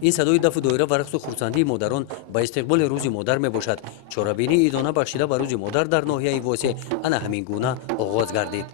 این صدای دف دایره و رقص و خرسندی مادران با استقبال روز مادر می باشد. چاره‌بینی ادانه بخشیده به روز مادر در ناحیه واسه انا همین گونه آغاز گردید.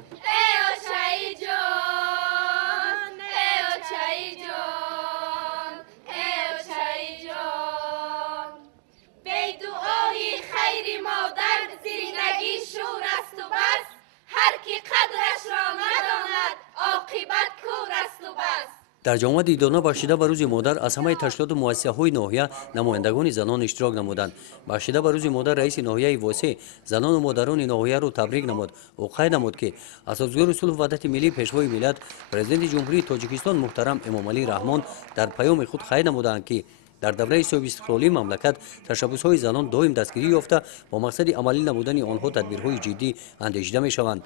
در جامعه دیدانه بخشیده به روز مادر از همه تشکیلات و مؤسسه‌های ناحیه نمایندگان زنان اشتراک نمودند. بخشیده به روز مادر رئیس ناحیه واسه زنان و مادران ناحیه را تبریک نمود و قید نمود که اساسگزار صلح و وحدت ملی پیشوای ملت پرزیدنت جمهوری تاجیکستان محترم امام علی رحمان در پیام خود قید نمودند که در دوره صاحب استقلالی مملکت تشبس‌های زنان دائم دستگیری یافته با مقصد عملی نمودن آنها تدبیرهای جدی اندیشیده می‌شوند.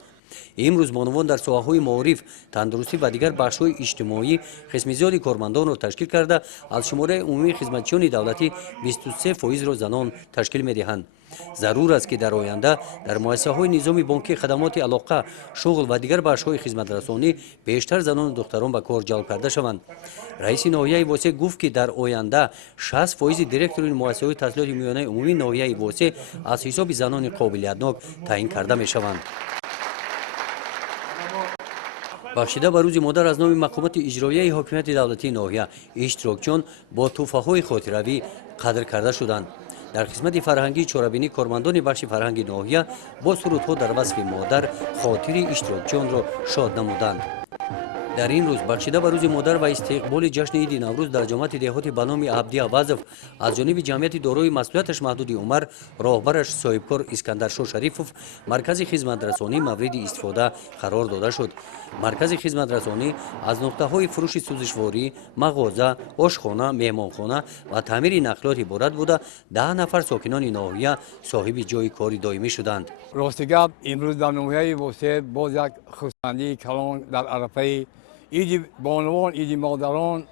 امروز بانوان در ساحه‌های معارف، تندرستی و دیگر بخش‌های اجتماعی قسم زیادی کارمندان را تشکیل کرده از شماره عمومی خدمتچیان دولتی 23% را زنان تشکیل می‌دهند. ضرور است که در آینده در مؤسسه‌های نظامی بانکی خدمات علاقه، شغل و دیگر بخش‌های خدمت‌رسانی بیشتر زنان و دختران به کار جلب کرده شوند. رئیس ناحیه واسه گفت که در آینده 60% دیرکتوران مؤسسه‌های تحصیلات میانه عمومی ناحیه واسه از حساب زنان قابلیت‌ناک تعیین کرده می‌شوند. بخشیده به روز مادر از نام مقامات اجرایی حاکمیت دولتی ناحیه اشتراکچیان با تحفه‌های خاطروی قدر کرده شدند. در قسمت فرهنگی چاره‌بینی کارمندان بخش فرهنگی ناحیه با سرودها در وصف مادر خاطر اشتراکچیان را شاد نمودند. در این روز بخشیده به روز مادر و استقبال جشن عید نوروز در جامعه دهاتی به نام عبدی وظف از جانب جمعیت دارای مسئولیتش محدود عمر راهبرش صاحبکار اسکندر شاه شریفوف مرکز خدمت رسانی مورد استفاده قرار داده شد. مرکز خدمت رسانی از نقطه‌های فروش سوزشواری، مغازه، آشخانه، مهمانخانه و تعمیر نقلات عبارت بوده 10 نفر ساکنان ناحیه صاحب جای کاری دائمی شدند. راستگپ امروز در ناحیه واسه باز یک خرسندی کلان در عرفه عید بانوان، عید مادران،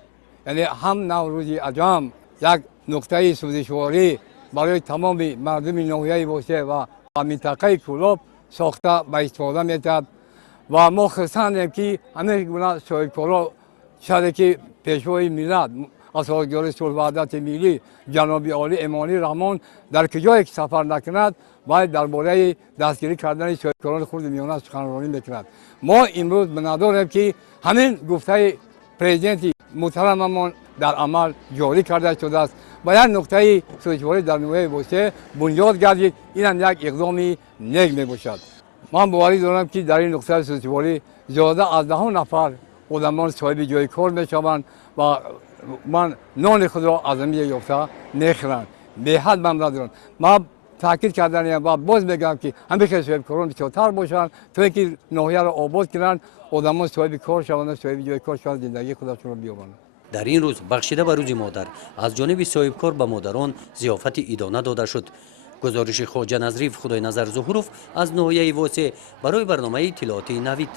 یعنی هم نوروز عجم یک نقطه سوزشواری برای تمام مردم ناحیه واسه و منطقه کلاب ساخته به استفاده می‌آید و ما خرسندیم که همه گونه صاحبکارا شده که پیشوای ملت اساسگزار صلح و وحدت ملی جناب عالی امام علی رحمان در کجایی که سفر نکند باید درباره دستگیری کردن صاحبکاران خود میانه سخنرانی میکند. ما امروز به نداریم که همین گفته پرزیدنت محترممان در عمل جاری کرده شده است و یک نقطه سوزشواری در ناحیه واسه بنیاد گردید. این هم یک اقدام نیک میباشد. من باوری دارم که در این نقطه سوزشواری زیاده از 10 نفر آدمان صاحب جای کار میشوند و من نان خود را از همین یافته میخورند. به حد من ندارم. من تاکید کردن و باز میگم که همه که صاحب کاران بیشتر باشند تا اینکه ناحیه را آباد کنند آدمان صاحب کار شوند، صاحب جای کار شوند، زندگی خودشون را بیابند. در این روز بخشیده به روز مادر از جانب صاحبکار به مادران ضیافت ادانه داده شد. گزارش خواجه نظریف خدای نظر ظهوروف از ناحیه واسه برای برنامه اطلاعاتی نوید.